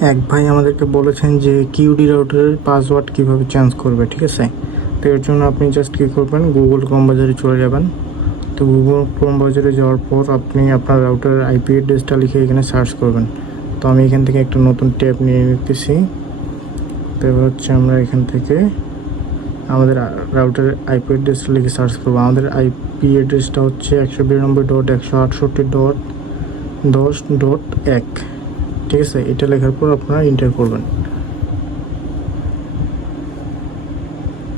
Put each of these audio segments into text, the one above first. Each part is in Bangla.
এক ভাই আমাদেরকে বলেছেন যে কিউডি রাউটারের পাসওয়ার্ড কিভাবে চেঞ্জ করবে, ঠিক আছে। তো এর জন্য আপনি জাস্ট কী করবেন, গুগল ক্রোম বাজারে চলে যাবেন। তো গুগল ক্রোম বাজারে যাওয়ার পর আপনি আপনার রাউটারের আইপি অ্যাড্রেসটা লিখে এখানে সার্চ করবেন। তো আমি এখান থেকে একটা নতুন ট্যাব নিয়ে নিতেছি। তো এবার হচ্ছে আমরা এখান থেকে আমাদের রাউটারের আইপি অ্যাড্রেস লিখে সার্চ করবো। আমাদের আইপি অ্যাড্রেসটা হচ্ছে 192.168.10.1, ঠিক আছে। এটা লেখার পর আপনারা এন্টার করবেন।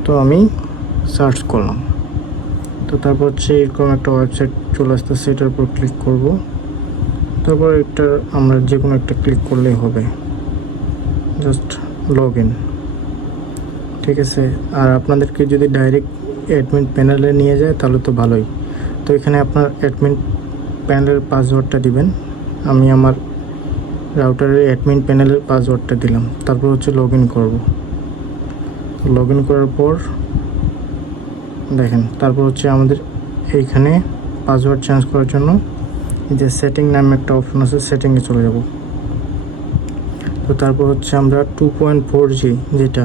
তো আমি সার্চ করলাম, তো তারপর হচ্ছে এরকম একটা ওয়েবসাইট চলে আসতেছে, এটার উপর ক্লিক করব। তারপর এটা আমরা যে কোনো একটা ক্লিক করলেই হবে, জাস্ট লগ ইন, ঠিক আছে। আর আপনাদেরকে যদি ডাইরেক্ট অ্যাডমিন প্যানেলে নিয়ে যায় তাহলে তো ভালোই। তো এখানে আপনার অ্যাডমিন প্যানেলের পাসওয়ার্ডটা দিবেন। আমি আমার রাউটারের অ্যাডমিন প্যানেলের পাসওয়ার্ডটা দিলাম। তারপর হচ্ছে লগ ইন করবো। লগ ইন করার পর দেখেন, তারপর হচ্ছে আমাদের এইখানে পাসওয়ার্ড চেঞ্জ করার জন্য যে সেটিং নামে একটা অপশন আছে, সেটিংয়ে চলে যাব। তো তারপর হচ্ছে আমরা 2.4G, যেটা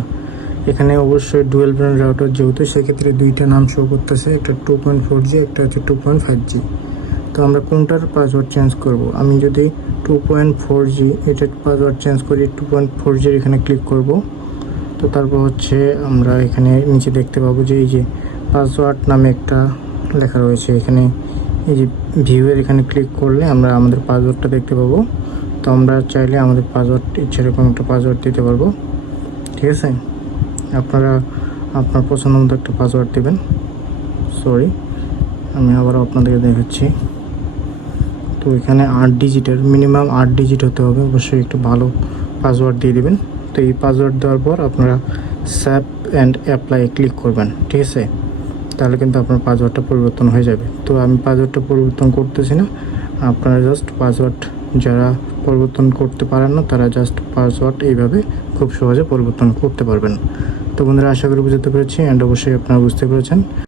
এখানে অবশ্যই ডুয়েল ব্র্যান্ড রাউটার যেহেতু, সেক্ষেত্রে দুইটা নাম শো করতেছে, একটা 2.4G, একটা হচ্ছে 2.5G। তো আমরা কোনটার পাসওয়ার্ড চেঞ্জ করব? আমি যদি 2.4G এটার পাসওয়ার্ড চেঞ্জ করি, 2.4G এখানে ক্লিক করব। তো তারপর হচ্ছে আমরা এখানে নিচে দেখতে পাবো যে এই যে পাসওয়ার্ড নামে একটা লেখা রয়েছে, এখানে এই যে ভিউয়ের এখানে ক্লিক করলে আমরা আমাদের পাসওয়ার্ডটা দেখতে পাবো। তো আমরা চাইলে আমাদের পাসওয়ার্ড ইচ্ছেরকম একটা পাসওয়ার্ড দিতে পারবো, ঠিক আছে। আপনারা আপনার পছন্দ মতো একটা পাসওয়ার্ড দেবেন। সরি, আমি আবার আপনাদেরকে দেখাচ্ছি। তো এখানে 8 ডিজিটের, মিনিমাম 8 ডিজিট হতে হবে, অবশ্যই একটু ভালো পাসওয়ার্ড দিয়ে দেবেন। তো এই পাসওয়ার্ড দেওয়ার পর আপনারা সেভ অ্যান্ড অ্যাপ্লাই ক্লিক করবেন, ঠিক আছে। তাহলে কিন্তু আপনার পাসওয়ার্ডটা পরিবর্তন হয়ে যাবে। তো আমি পাসওয়ার্ডটা পরিবর্তন করতেছি না, আপনারা জাস্ট পাসওয়ার্ড, যারা পরিবর্তন করতে পারেন না তারা জাস্ট পাসওয়ার্ড এইভাবে খুব সহজে পরিবর্তন করতে পারবেন। তো বন্ধুরা, আশা করি বুঝতে পেরেছি, অ্যান্ড অবশ্যই আপনারা বুঝতে পেরেছেন।